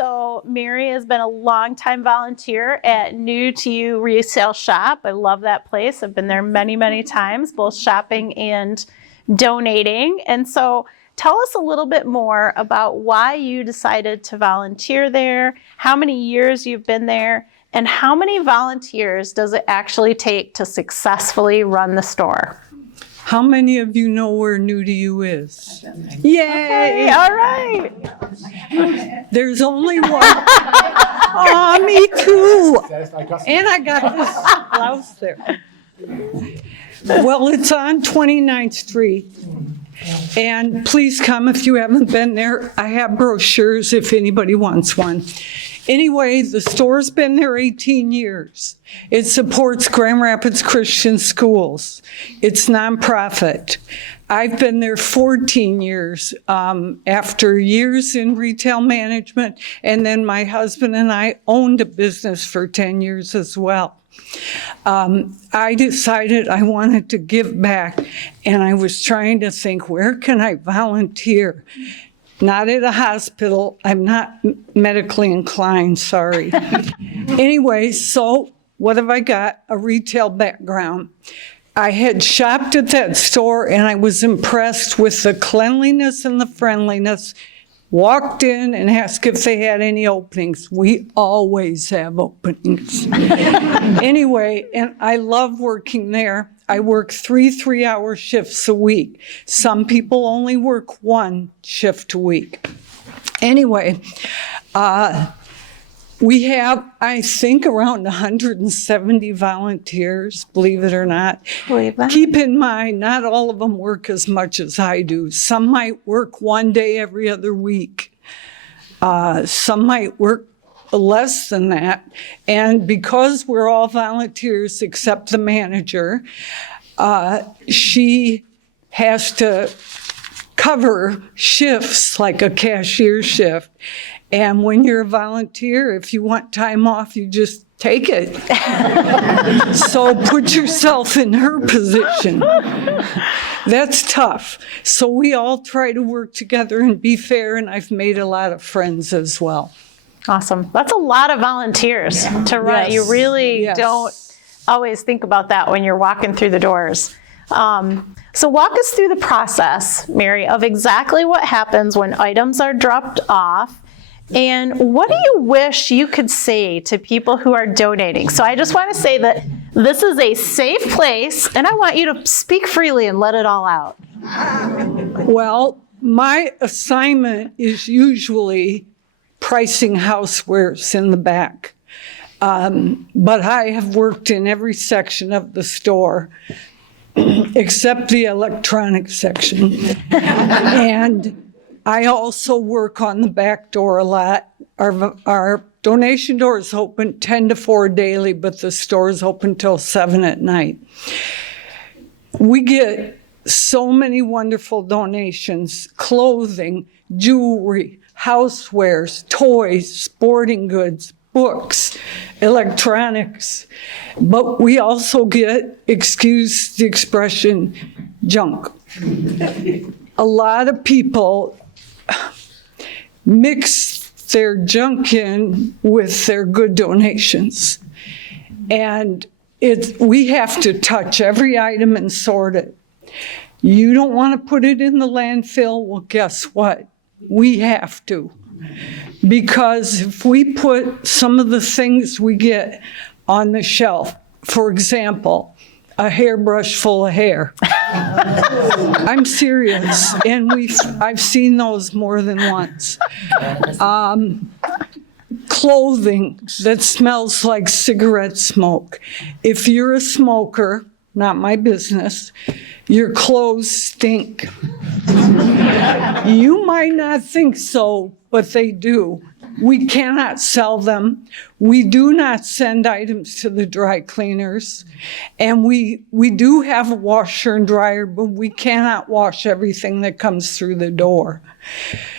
So Mary has been a longtime volunteer at New2You Resale Shop. I love that place. I've been there many, many times, both shopping and donating. And so tell us a little bit more about why you decided to volunteer there, how many years you've been there, and how many volunteers does it actually take to successfully run the store? How many of you know where New2You is? Yay! Okay, all right. There's only one. Oh, me too. And I got this blouse there. Well, it's on 29th Street. And please come if you haven't been there. I have brochures if anybody wants one. Anyway, the store's been there 18 years. It supports Grand Rapids Christian Schools. It's nonprofit. I've been there 14 years after years in retail management, and then my husband and I owned a business for 10 years as well. I decided I wanted to give back, and I was trying to think, where can I volunteer? Not at a hospital. I'm not medically inclined, sorry. Anyway, so what have I got? A retail background. I had shopped at that store, and I was impressed with the cleanliness and the friendliness. Walked in and asked if they had any openings. We always have openings. Anyway, and I love working there. I work 3 3-hour shifts a week. Some people only work 1 shift a week. Anyway, we have, I think, around 170 volunteers, believe it or not. Believe that. Keep in mind, not all of them work as much as I do. Some might work 1 day every other week. Some might work less than that. And because we're all volunteers except the manager, she has to cover shifts like a cashier shift. And when you're a volunteer, if you want time off, you just take it. So put yourself in her position. That's tough. So we all try to work together and be fair, and I've made a lot of friends as well. Awesome. That's a lot of volunteers to run. Yes. You really Yes. don't always think about that when you're walking through the doors. So walk us through the process, Mary, of exactly what happens when items are dropped off. And what do you wish you could say to people who are donating? So I just want to say that this is a safe place, and I want you to speak freely and let it all out. Well, my assignment is usually pricing housewares in the back. But I have worked in every section of the store except the electronics section. And I also work on the back door a lot. Our donation door is open 10 to 4 daily, but the store is open till 7 at night. We get so many wonderful donations: clothing, jewelry, housewares, toys, sporting goods, books, electronics. But we also get, excuse the expression, junk. A lot of people mix their junk in with their good donations. And we have to touch every item and sort it. You don't want to put it in the landfill? Well, guess what? We have to. Because if we put some of the things we get on the shelf, for example, a hairbrush full of hair. I'm serious, and I've seen those more than once. Clothing that smells like cigarette smoke. If you're a smoker, not my business, your clothes stink. You might not think so, but they do. We cannot sell them. We do not send items to the dry cleaners. And we do have a washer and dryer, but we cannot wash everything that comes through the door.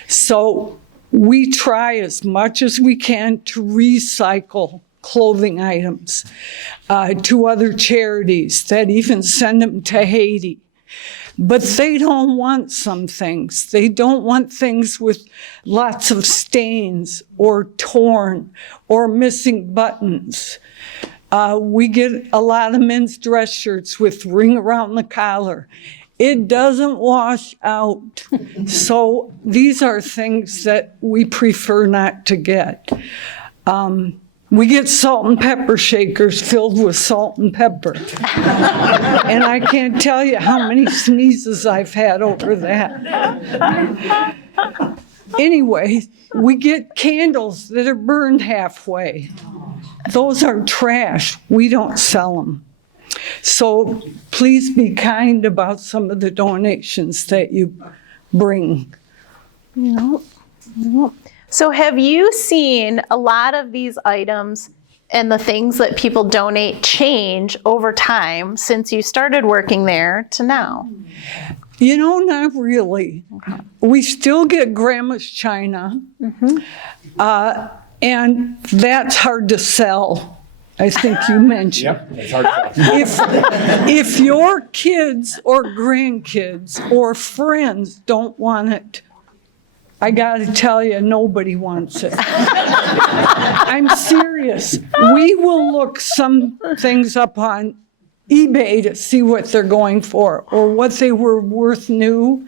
So we try as much as we can to recycle clothing items to other charities that even send them to Haiti. But they don't want some things. They don't want things with lots of stains or torn or missing buttons. We get a lot of men's dress shirts with ring around the collar. It doesn't wash out. So these are things that we prefer not to get. We get salt and pepper shakers filled with salt and pepper. And I can't tell you how many sneezes I've had over that. Anyway, we get candles that are burned halfway. Those are trash. We don't sell them. So please be kind about some of the donations that you bring. No. So have you seen a lot of these items and the things that people donate change over time since you started working there to now? You know, not really. Okay. We still get grandma's china, and that's hard to sell. I think you mentioned. Yep, it's hard to sell. If your kids or grandkids or friends don't want it, I got to tell you, nobody wants it. I'm serious. We will look some things up on eBay to see what they're going for or what they were worth new.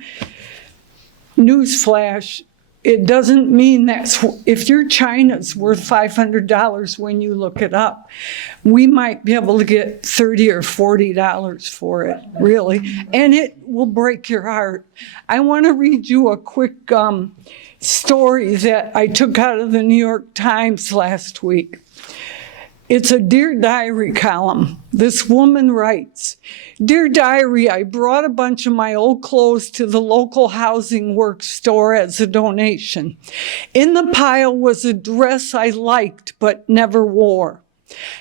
Newsflash, it doesn't mean that's, if your china's worth $500 when you look it up, we might be able to get $30 or $40 for it, really, and it will break your heart. I want to read you a quick story that I took out of the New York Times last week. It's a Dear Diary column. This woman writes, "Dear Diary, I brought a bunch of my old clothes to the local housing works store as a donation. In the pile was a dress I liked but never wore.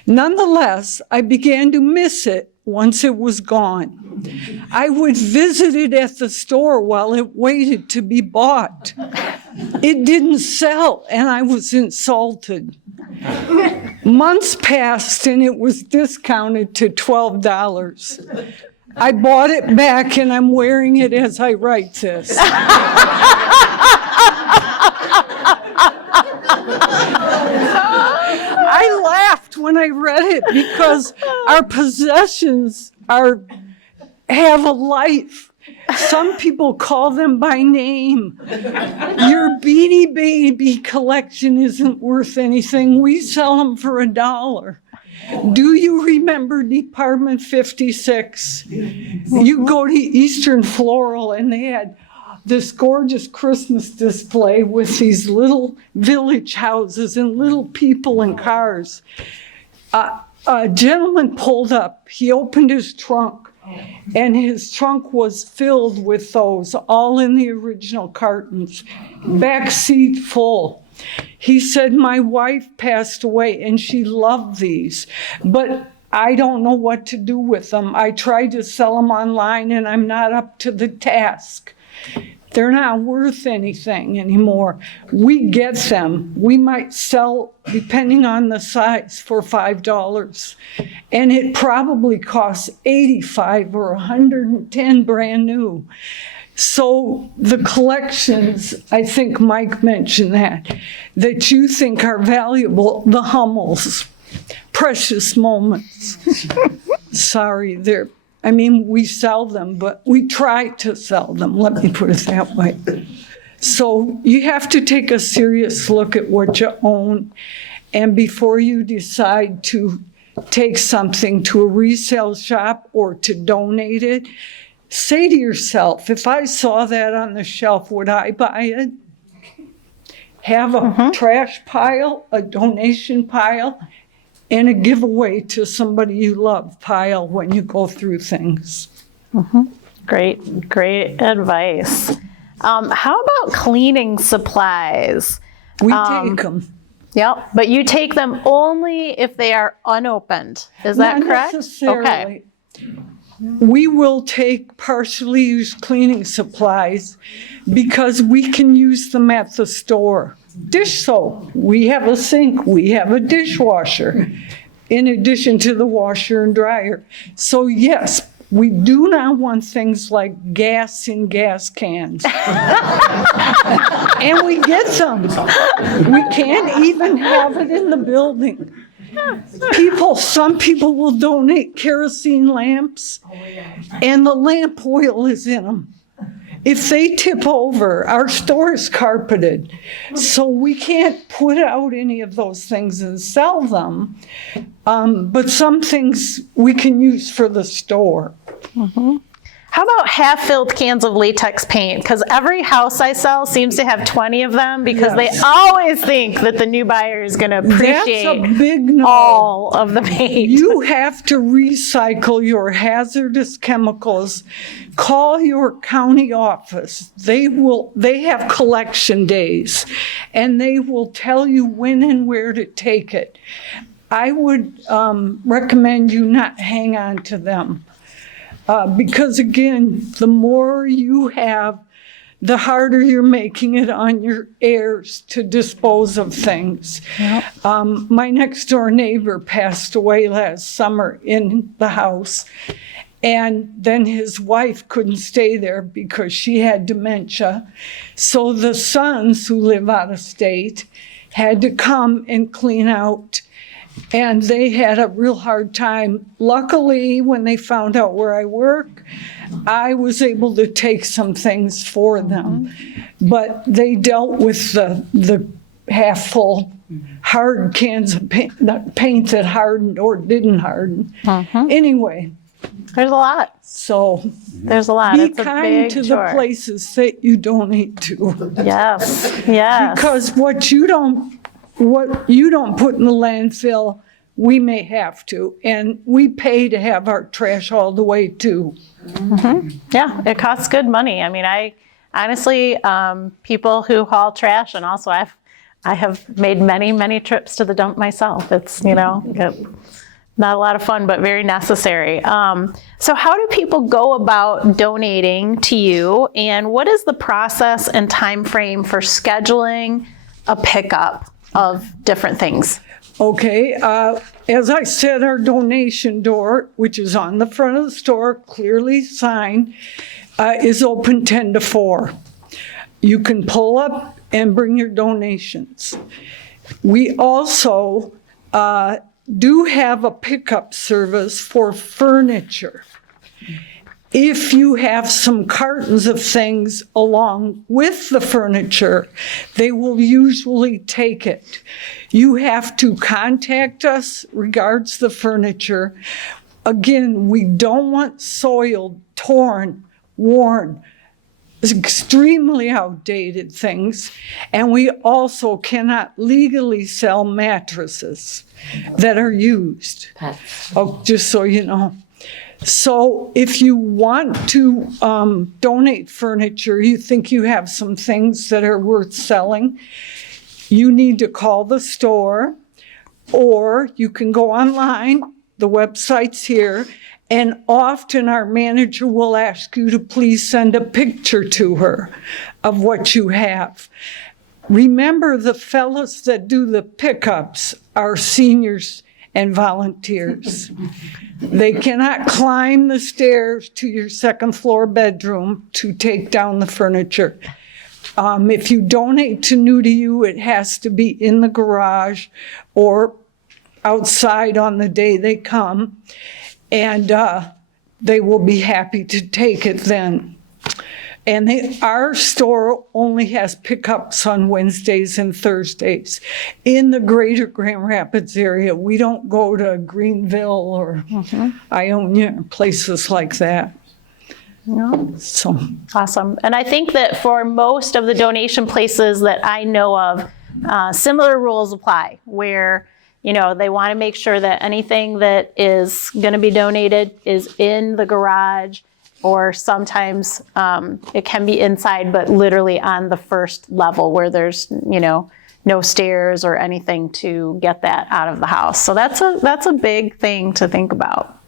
Nonetheless, I began to miss it once it was gone. I would visit it at the store while it waited to be bought. It didn't sell, and I was insulted. Months passed, and it was discounted to $12. I bought it back, and I'm wearing it as I write this." I laughed when I read it because our possessions have a life. Some people call them by name. Your Beanie Baby collection isn't worth anything. We sell them for $1. Do you remember Department 56? You go to Eastern Floral and they had this gorgeous Christmas display with these little village houses and little people and cars. A gentleman pulled up. He opened his trunk, and his trunk was filled with those, all in the original cartons, back seat full. He said, "My wife passed away, and she loved these, but I don't know what to do with them. I tried to sell them online, and I'm not up to the task. They're not worth anything anymore. We get them. We might sell, depending on the size, for $5. And it probably costs $85 or $110 brand new." So the collections, I think Mike mentioned that you think are valuable, the Hummels, precious moments. Sorry, we sell them, but we try to sell them, let me put it that way. So you have to take a serious look at what you own, and before you decide to take something to a resale shop or to donate it, say to yourself, if I saw that on the shelf, would I buy it? Have a trash pile, a donation pile, and a giveaway to somebody you love pile when you go through things. Great advice. How about cleaning supplies? We take them. Yep, but you take them only if they are unopened. Is that Not correct? necessarily. Okay. We will take partially used cleaning supplies because we can use them at the store. Dish soap, we have a sink, we have a dishwasher, in addition to the washer and dryer. So yes, We do not want things like gas in gas cans. And we get some. We can't even have it in the building. Some people will donate kerosene lamps, and the lamp oil is in them. If they tip over, our store is carpeted, so we can't put out any of those things and sell them. But some things we can use for the store. Mm-hmm. How about half-filled cans of latex paint? Because every house I sell seems to have 20 of them because they always think that the new buyer is going to appreciate That's a big no. all of the paint. You have to recycle your hazardous chemicals. Call your county office. They have collection days, and they will tell you when and where to take it. I would recommend you not hang on to them. Because again, the more you have, the harder you're making it on your heirs to dispose of things. Yep. My next door neighbor passed away last summer in the house, and then his wife couldn't stay there because she had dementia. So the sons, who live out of state, had to come and clean out. And they had a real hard time. Luckily, when they found out where I work, I was able to take some things for them. But they dealt with the half-full hard cans of paint that hardened or didn't harden. Anyway. There's a lot. So there's a lot. Be it's kind to chore. the places that you donate to. Yes, yes. Because what you don't put in the landfill, we may have to, and we pay to have our trash hauled away too. Mm-hmm. Yeah, it costs good money. I mean, I honestly, people who haul trash, and also I have made many trips to the dump myself. It's, not a lot of fun, but very necessary. So how do people go about donating to you, and what is the process and time frame for scheduling a pickup of different things? Okay, as I said, our donation door, which is on the front of the store, clearly signed, is open 10 to 4. You can pull up and bring your donations. We also do have a pickup service for furniture. If you have some cartons of things along with the furniture, they will usually take it. You have to contact us regards the furniture. Again, we don't want soiled, torn, worn, extremely outdated things. And we also cannot legally sell mattresses that are used. Oh, just so you know. So if you want to donate furniture, you think you have some things that are worth selling, you need to call the store, or you can go online. The website's here, and often our manager will ask you to please send a picture to her of what you have. Remember, the fellows that do the pickups are seniors and volunteers. They cannot climb the stairs to your second floor bedroom to take down the furniture. If you donate to New2You, it has to be in the garage or outside on the day they come, and they will be happy to take it then. And our store only has pickups on Wednesdays and Thursdays. In the greater Grand Rapids area, we don't go to Greenville or Ionia, places like that. So awesome. And I think that for most of the donation places that I know of, similar rules apply, where they want to make sure that anything that is going to be donated is in the garage, or sometimes it can be inside, but literally on the first level where there's, no stairs or anything to get that out of the house. So that's a big thing to think about.